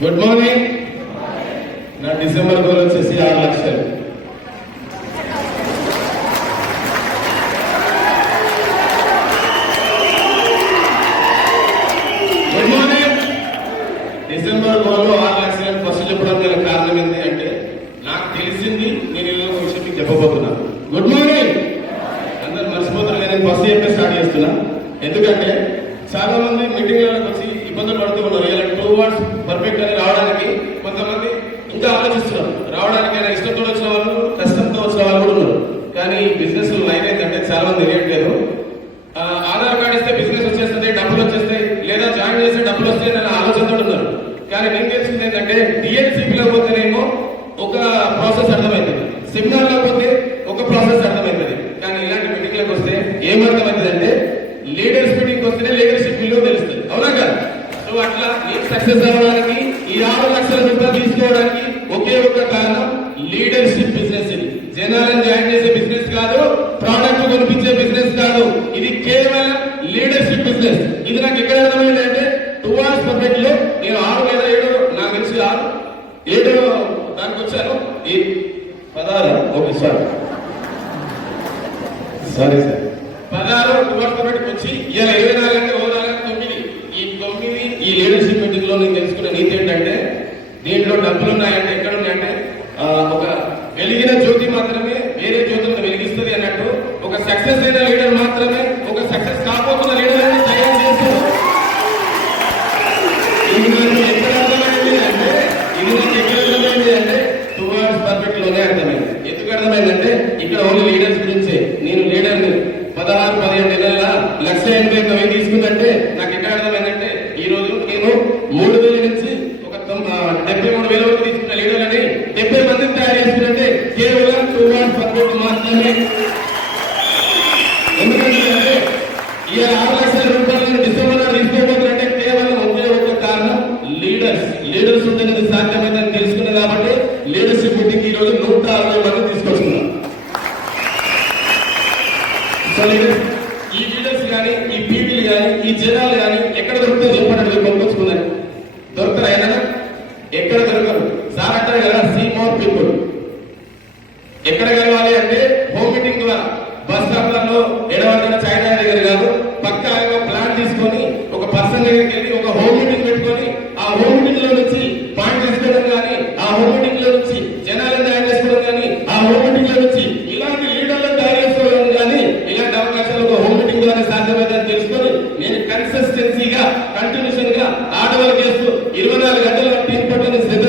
Good morning. నా December goal వచ్చేసి 6 లక్షలు. Good morning. డిసెంబర్ గోల్ 6 లక్షలు ఫస్ట్ చెప్పడం గల కారణం ఏంటి అంటే నాకు తెలిసింది నేను ఒక విషయం మీకు చెప్పబోతున్నాను. Good morning. అందరు మర్చిపోతారు కానీ ఫస్ట్ చెప్పే స్టార్ట్ చేస్తున్నా. ఎందుకంటే చాలా మంది మీటింగ్లకు వచ్చి ఇబ్బందులు పడుతూ ఉన్నారు. ఇలా 2 words పర్ఫెక్ట్ అని రావడానికి కొంతమంది ఇంకా ఆలోచిస్తున్నారు. రావడానికి ఇష్టంతో వచ్చిన వాళ్ళు, కష్టంతో వచ్చిన వాళ్ళు కూడా ఉన్నారు. కానీ బిజినెస్ లైన్ ఏంటంటే చాలా మంది తెలియట్లేదు. ఆధార్ కార్డు ఇస్తే బిజినెస్ వచ్చేస్తుంది, డబ్బులు వచ్చేస్తాయి, లేదా జాయిన్ చేస్తే డబ్బులు వస్తాయి అనే ఆలోచనతో ఉన్నారు. కానీ నేను తెలిసింది ఏంటంటే డిఎన్సిపిలో పోతేనేమో ఒక ప్రాసెస్ అర్థమవుతుంది, సెమినార్లో పోతే ఒక ప్రాసెస్ అర్థమవుతుంది. కానీ ఇలాంటి మీటింగ్లకు వస్తే ఏమర్థమవుతుంది అంటే లీడర్స్ మీటింగ్ వస్తేనే లీడర్షిప్ విలువ తెలుస్తుంది. అవునా కదా? సో అట్లా నేను సక్సెస్ అవ్వడానికి ఈ 6 లక్షల రూపాయలు తీసుకోవడానికి ఒకే ఒక కారణం లీడర్షిప్ బిజినెస్. ఇది జనాలను జాయిన్ చేసే బిజినెస్ కాదు, ప్రోడక్ట్ కొనిపించే బిజినెస్ కాదు. ఇది కేవలం లీడర్షిప్ బిజినెస్. ఇది నాకు ఎక్కడ అర్థమైంది అంటే 2 hours పర్ఫెక్ట్ లో నేను 6 లేదా 7 నాకు తెలిసి 7 దానికి వచ్చాను. ఈ 16 ఓకే సార్ 16 2 hours పర్ఫెక్ట్ వచ్చి ఇలా 24 అంటే 9 ఈ లీడర్షిప్ మీటింగ్ లో నేను తెలుసుకున్న నీతి ఏంటంటే దీంట్లో డబ్బులు ఉన్నాయంటే ఎక్కడ ఉన్నాయంటే ఒక వెలిగిన జ్యోతి మాత్రమే వేరే జ్యోతులను వెలిగిస్తుంది అన్నట్టు ఒక సక్సెస్ అయిన లీడర్ మాత్రమే ఒక సక్సెస్ కాకపోతున్న లీడర్ అని తయారు చేస్తారు. ఇది నాకు ఎక్కడ అర్థమైంది అంటే 2 hours పర్ఫెక్ట్ లోనే అర్థమైంది. ఎందుకు అర్థమైందంటే ఇక్కడ ఓన్లీ లీడర్స్ గురించే. నేను లీడర్ని 16-17 నెలల 1,80,000 తీసుకుందంటే నాకు ఎక్కడ అర్థమైందంటే ఈ రోజు నేను 3,000 నుంచి ఒక 73,000 వరకు తీసుకున్న లీడర్లని 70 మందిని తయారు చేసుకుంటే కేవలం 2 hours పర్ఫెక్ట్ మాత్రమే. ఎందుకంటే ఈ 6 లక్షల రూపాయలను డిసెంబర్ తీసుకోబోతుందంటే కేవలం ఒకే ఒక కారణం లీడర్స్ ఉంటే సాధ్యమైందని తెలుసుకున్నాను. కాబట్టి లీడర్షిప్ మీటింగ్ ఈ రోజు 160 మంది తీసుకొచ్చుకున్నాం. ఈ లీడర్స్ కానీ, ఈ పీపీలు కానీ, ఈ జనాలు కానీ ఎక్కడ దొరుకుతాయి చెప్పండి. పంపించుకున్నారు దొరుకుతారు అయినా ఎక్కడ దొరకరు. సార్ అంటారు కదా సీ మోర్ పీపుల్. ఎక్కడ కలవాలి అంటే హోమ్ మీటింగ్ ద్వారా బస్ స్టాప్లలో ఎడవైనా చాయ్ దగ్గర కాదు, పక్కా ప్లాన్ తీసుకొని ఒక పర్సన్ దగ్గరికి వెళ్ళి ఒక హోమ్ మీటింగ్ పెట్టుకొని ఆ హోమ్ మీటింగ్ లో నుంచి పాయింట్ తీసుకోవడం కానీ, ఆ హోమ్ మీటింగ్ లో నుంచి జనాలను తయారు చేసుకోవడం కానీ, ఆ హోమ్ మీటింగ్ లో నుంచి ఇలాంటి లీడర్లను తయారు చేసుకోవడం కానీ ఇలాంటి అవకాశాలు ఒక హోమ్ మీటింగ్ ద్వారా సాధ్యమైందని తెలుసుకొని నేను కన్సిస్టెన్సీగా కంటిన్యూషన్ గా ఆడవాళ్ళు చేస్తూ 24 గంటల టీం పట్టుని శ్రద్ధ